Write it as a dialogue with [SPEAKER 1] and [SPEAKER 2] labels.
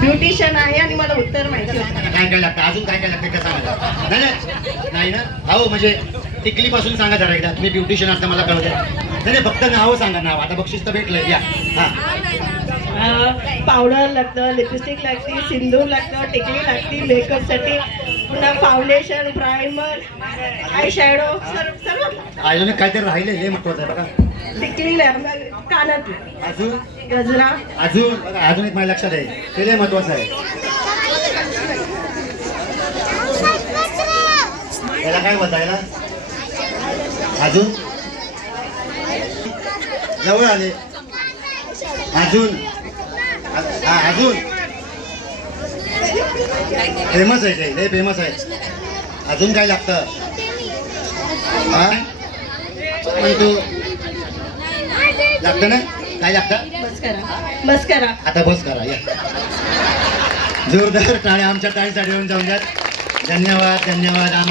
[SPEAKER 1] Beautician आहे आणि मला उत्तर माहिती होतं.
[SPEAKER 2] काय काय लागतं? अजून काय काय लागतं? का सांगा. नाही ना नाही ना? हो म्हणजे टिकली पासून सांगा जरा एकदा. तुम्ही ब्युटिशियन असता मला कळत नाही नाही फक्त नाव सांगा नाव. आता बक्षीस तर भेटलंय. या. हा.
[SPEAKER 1] पावडर लागतं लिपस्टिक लागते सिंदूर लागतं टिकली लागते मेकअपसाठी पुन्हा फाउंडेशन प्रायमर आय शॅडो सर्व सर्व
[SPEAKER 2] एक काहीतरी राहिले हे महत्वाचं आहे बघा.
[SPEAKER 1] टिकली लागणार, कानात
[SPEAKER 2] अजून?
[SPEAKER 1] गजरा.
[SPEAKER 2] अजून? अजून एक माझ्या लक्षात आहे. ते लय महत्वाचं आहे. याला काय बोलतायला अजून? जवळ आले. अजून? हा, अजून? फेमस आहे ते लय फेमस आहे. अजून काय लागतं? हा? पण तू लागतं ना? काय लागतं?
[SPEAKER 1] बस करा बस करा
[SPEAKER 2] आता बस करा या. जोरदार टाळ्या आमच्या टाळीसाठी येऊन जाऊन द्यात धन्यवाद धन्यवाद. आम-